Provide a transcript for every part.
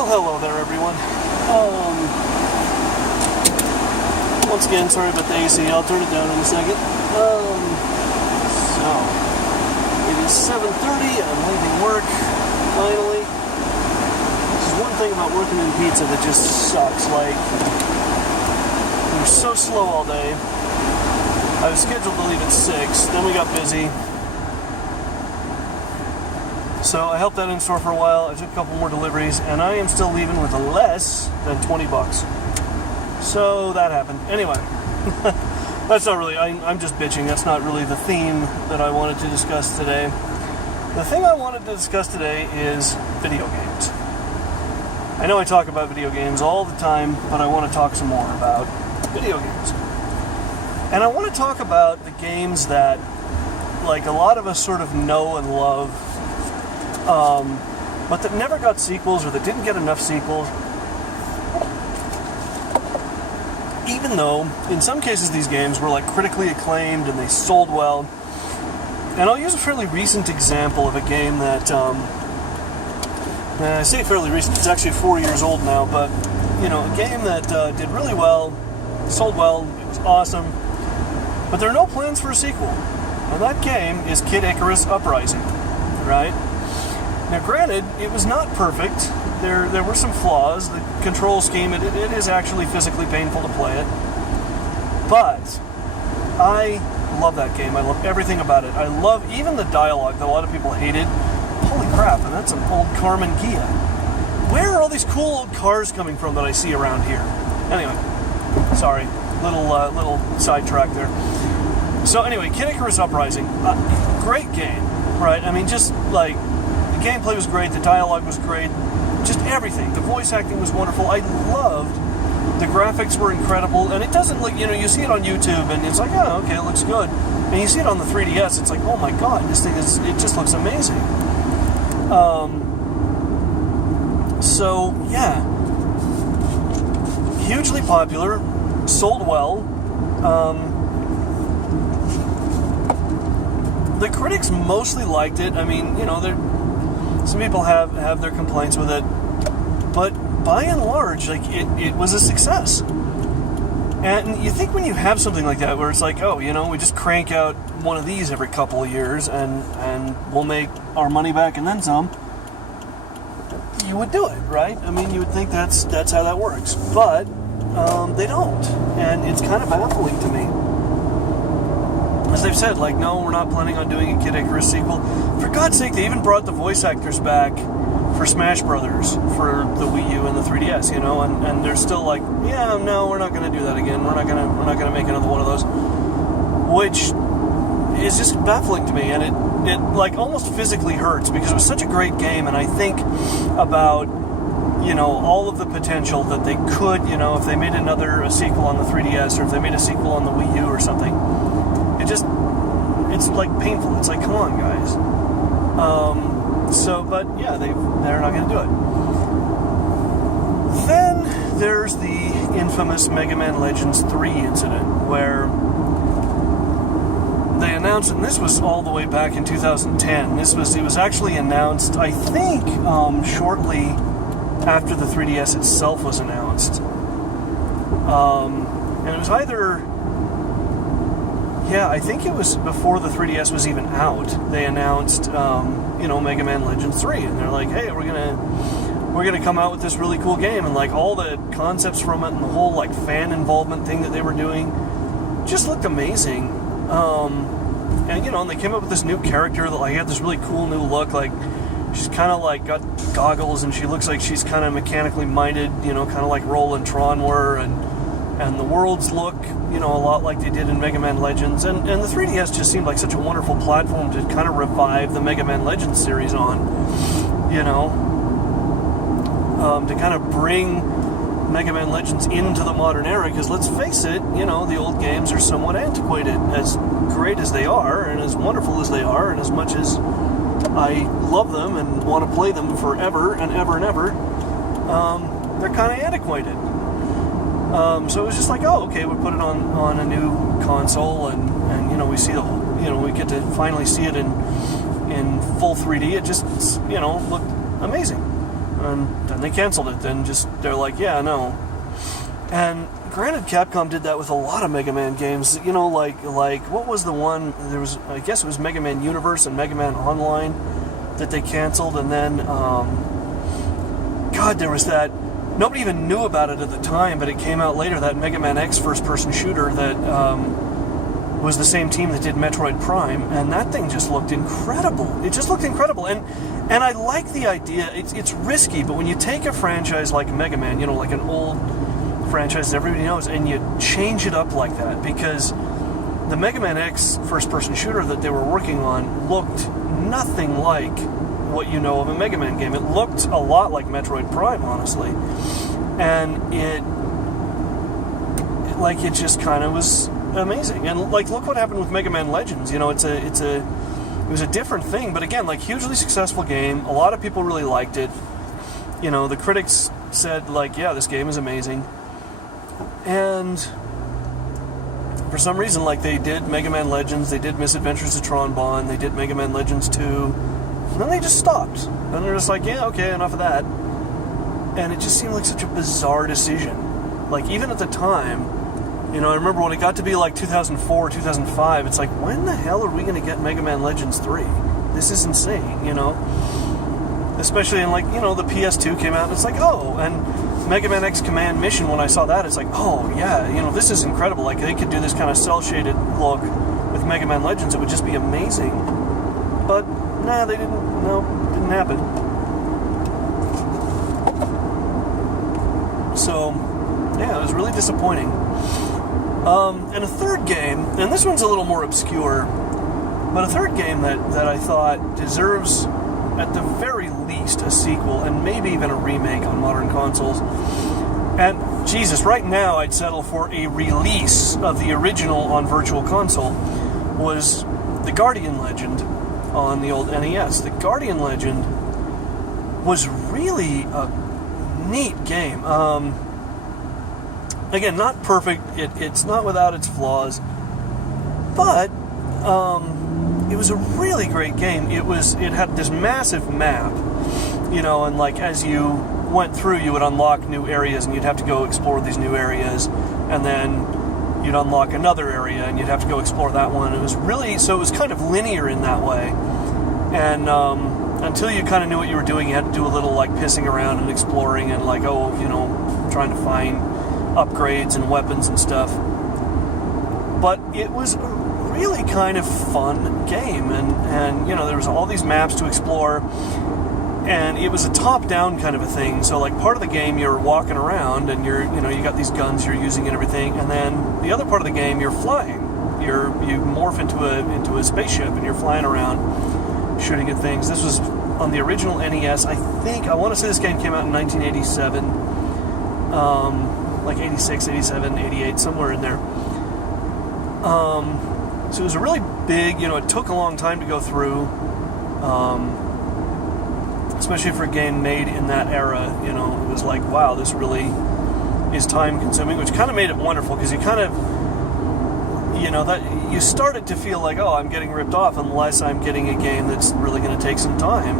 Well, hello there, everyone. Once again, sorry about the AC. I'll turn it down in a second. So, it is 7:30. I'm leaving work, finally. This is one thing about working in pizza that just sucks. Like, we're so slow all day. I was scheduled to leave at 6, then we got busy. So I helped that in-store for a while. I took a couple more deliveries, and I am still leaving with less than $20. So that happened. Anyway, that's not really, I'm just bitching. That's not really the theme that I wanted to discuss today. The thing I wanted to discuss today is video games. I know I talk about video games all the time, but I want to talk some more about video games. And I want to talk about the games that, like, a lot of us sort of know and love, but that never got sequels or that didn't get enough sequels. Even though, in some cases, these games were like critically acclaimed and they sold well. And I'll use a fairly recent example of a game that, I say fairly recent, it's actually 4 years old now, but, you know, a game that did really well, sold well, it was awesome, but there are no plans for a sequel. And that game is Kid Icarus Uprising, right? Now, granted, it was not perfect. There were some flaws. The control scheme, it is actually physically painful to play it. But I love that game. I love everything about it. I love even the dialogue that a lot of people hated. Holy crap, and that's an old Carmen Ghia. Where are all these cool old cars coming from that I see around here? Anyway, sorry. Little sidetrack there. So anyway, Kid Icarus Uprising. Great game, right? I mean, just like, the gameplay was great, the dialogue was great, just everything. The voice acting was wonderful. I loved the graphics were incredible, and it doesn't look, you know, you see it on YouTube and it's like, oh, okay, it looks good. And you see it on the 3DS, it's like, oh my god, this thing is, it just looks amazing. So, yeah. Hugely popular, sold well. The critics mostly liked it. I mean, you know, some people have their complaints with it, but by and large, like, it was a success. And you think when you have something like that, where it's like, oh, you know, we just crank out one of these every couple of years, and we'll make our money back and then some, you would do it, right? I mean, you would think that's how that works, but they don't, and it's kind of baffling to me. As they've said, like, no, we're not planning on doing a Kid Icarus sequel. For God's sake, they even brought the voice actors back for Smash Brothers for the Wii U and the 3DS, you know, and they're still like, yeah, no, we're not going to do that again. We're not going to make another one of those, which is just baffling to me, and it like almost physically hurts because it was such a great game, and I think about, you know, all of the potential that they could, you know, if they made a sequel on the 3DS or if they made a sequel on the Wii U or something. It's like painful. It's like, come on, guys. But yeah, they're not going to do it. Then there's the infamous Mega Man Legends 3 incident, where they announced, and this was all the way back in 2010. It was actually announced, I think, shortly after the 3DS itself was announced. And it was either... Yeah, I think it was before the 3DS was even out. They announced, you know, Mega Man Legends 3, and they're like, "Hey, we're gonna come out with this really cool game," and like all the concepts from it and the whole like fan involvement thing that they were doing just looked amazing. And you know, and they came up with this new character that like had this really cool new look. Like, she's kind of like got goggles, and she looks like she's kind of mechanically minded, you know, kind of like Roll and Tron were, and the worlds look, you know, a lot like they did in Mega Man Legends, and the 3DS just seemed like such a wonderful platform to kind of revive the Mega Man Legends series on, you know, to kind of bring Mega Man Legends into the modern era, because let's face it, you know, the old games are somewhat antiquated, as great as they are, and as wonderful as they are, and as much as I love them and want to play them forever and ever and ever, they're kind of antiquated. So it was just like, oh, okay, we put it on a new console, and you know, we see the whole, you know, we get to finally see it in full 3D. It just, you know, looked amazing. and then they canceled it. Then they're like, yeah, no. And granted, Capcom did that with a lot of Mega Man games. You know, like what was the one? There was, I guess it was Mega Man Universe and Mega Man Online that they canceled, and then God, there was that. Nobody even knew about it at the time, but it came out later. That Mega Man X first-person shooter that was the same team that did Metroid Prime, and that thing just looked incredible. It just looked incredible, and I like the idea. It's risky, but when you take a franchise like Mega Man, you know, like an old franchise everybody knows, and you change it up like that, because the Mega Man X first-person shooter that they were working on looked nothing like what you know of a Mega Man game. It looked a lot like Metroid Prime, honestly, and it just kind of was amazing. And like, look what happened with Mega Man Legends. You know, it was a different thing, but again, like, hugely successful game. A lot of people really liked it. You know, the critics said, like, yeah, this game is amazing. And for some reason, like, they did Mega Man Legends, they did Misadventures of Tron Bonne, they did Mega Man Legends 2, and then they just stopped. And they're just like, yeah, okay, enough of that. And it just seemed like such a bizarre decision. Like, even at the time, you know, I remember when it got to be like 2004, 2005, it's like, when the hell are we going to get Mega Man Legends 3? This is insane, you know? Especially in, like, you know, the PS2 came out, and it's like, oh, and Mega Man X Command Mission, when I saw that, it's like, oh, yeah, you know, this is incredible. Like, they could do this kind of cel-shaded look with Mega Man Legends. It would just be amazing. But, nah, they didn't, no, didn't happen. So, yeah, it was really disappointing. And a third game, and this one's a little more obscure, but a third game that I thought deserves, at the very least, a sequel, and maybe even a remake on modern consoles. And, Jesus, right now I'd settle for a release of the original on Virtual Console, was the Guardian Legend on the old NES. The Guardian Legend was really a neat game. Again, not perfect, it's not without its flaws, but it was a really great game. It had this massive map, you know, and like as you went through, you would unlock new areas, and you'd have to go explore these new areas, and then you'd unlock another area, and you'd have to go explore that one. It was kind of linear in that way, and until you kind of knew what you were doing, you had to do a little like pissing around and exploring, and like, oh, you know, trying to find upgrades and weapons and stuff. But it was a really kind of fun game, and you know, there was all these maps to explore, and it was a top-down kind of a thing. So like, part of the game you're walking around and you got these guns you're using and everything, and then the other part of the game you're flying. You morph into a spaceship and you're flying around shooting at things. This was on the original NES. I want to say this game came out in 1987. Like 86, 87, 88, somewhere in there. So it was a really big, you know, it took a long time to go through, especially for a game made in that era. You know, it was like, wow, this really is time consuming, which kind of made it wonderful, because you kind of, you know, that you started to feel like, oh, I'm getting ripped off unless I'm getting a game that's really going to take some time.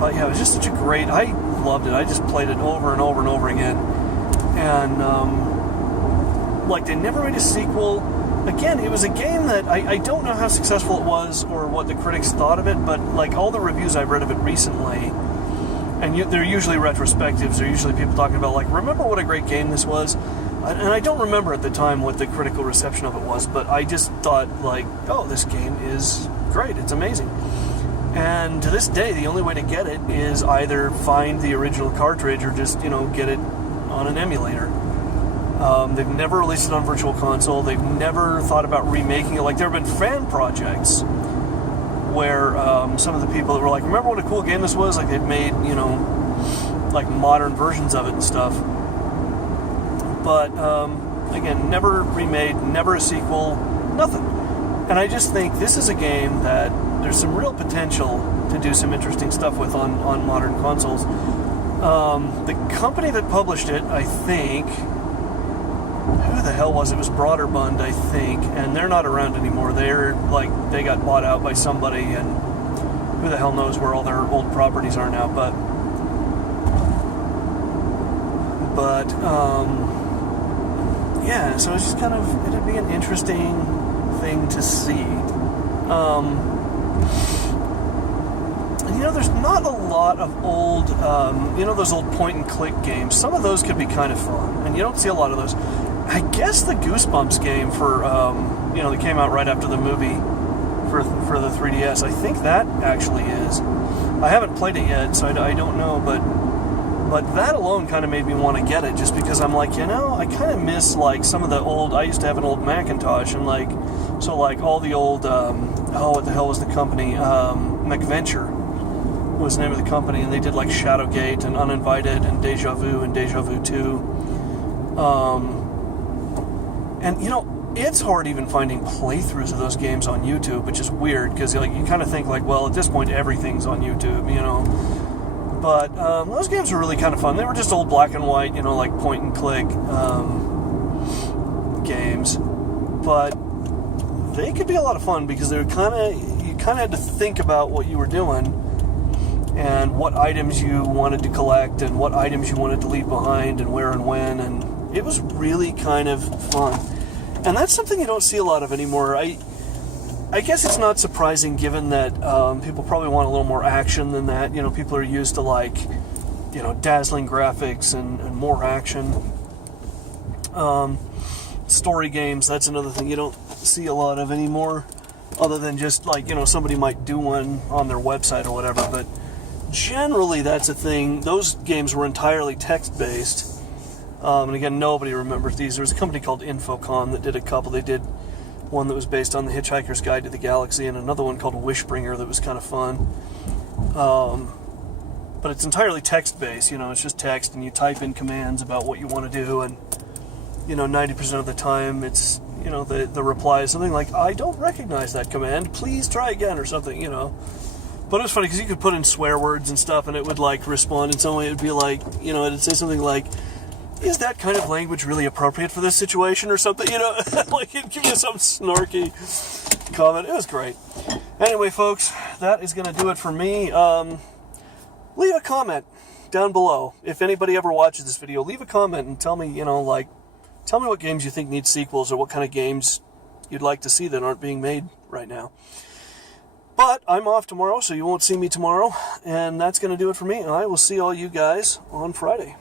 But yeah, it was just such a great, I loved it. I just played it over and over and over again. And, like, they never made a sequel. Again, it was a game that I don't know how successful it was or what the critics thought of it, but, like, all the reviews I've read of it recently, and they're usually retrospectives, they're usually people talking about, like, remember what a great game this was? And I don't remember at the time what the critical reception of it was, but I just thought, like, oh, this game is great, it's amazing. And to this day, the only way to get it is either find the original cartridge or just, you know, get it on an emulator. They've never released it on Virtual Console. They've never thought about remaking it. Like, there have been fan projects where some of the people that were like, remember what a cool game this was? Like, they've made, you know, like modern versions of it and stuff. But, again, never remade, never a sequel, nothing. And I just think this is a game that there's some real potential to do some interesting stuff with on modern consoles. The company that published it, I think, who the hell was it? It was Broderbund, I think, and they're not around anymore. They got bought out by somebody, and who the hell knows where all their old properties are now, but yeah, so it's just kind of, it'd be an interesting thing to see. And there's not a lot of old, those old point-and-click games. Some of those could be kind of fun, and you don't see a lot of those. I guess the Goosebumps game for, that came out right after the movie for the 3DS, I think that actually is. I haven't played it yet, so I don't know, but that alone kind of made me want to get it, just because I'm like, I kind of miss, like, some of the old, I used to have an old Macintosh, and, like, so, like, all the old, what the hell was the company? McVenture was the name of the company, and they did, like, Shadowgate and Uninvited and Deja Vu and Deja Vu 2. And, it's hard even finding playthroughs of those games on YouTube, which is weird, because, like, you kind of think, like, well, at this point, everything's on YouTube, But those games were really kind of fun. They were just old black and white, like point-and-click games. But they could be a lot of fun, because you kind of had to think about what you were doing and what items you wanted to collect and what items you wanted to leave behind and where and when. And it was really kind of fun. And that's something you don't see a lot of anymore. I guess it's not surprising, given that people probably want a little more action than that. People are used to, like, dazzling graphics and more action. Story games, that's another thing you don't see a lot of anymore, other than just, like, somebody might do one on their website or whatever, but generally that's a thing. Those games were entirely text-based. And again, nobody remembers these. There was a company called Infocom that did a couple. They did one that was based on The Hitchhiker's Guide to the Galaxy, and another one called Wishbringer that was kind of fun. But it's entirely text-based, it's just text, and you type in commands about what you want to do, and, 90% of the time it's, the reply is something like, I don't recognize that command, please try again, or something, But it was funny, because you could put in swear words and stuff, and it would, like, respond in some way. It would be like, it'd say something like, is that kind of language really appropriate for this situation, or something, like, it'd give you some snarky comment. It was great. Anyway, folks, that is going to do it for me. Leave a comment down below. If anybody ever watches this video, leave a comment and tell me, tell me what games you think need sequels, or what kind of games you'd like to see that aren't being made right now. But I'm off tomorrow, so you won't see me tomorrow, and that's going to do it for me. I will see all you guys on Friday.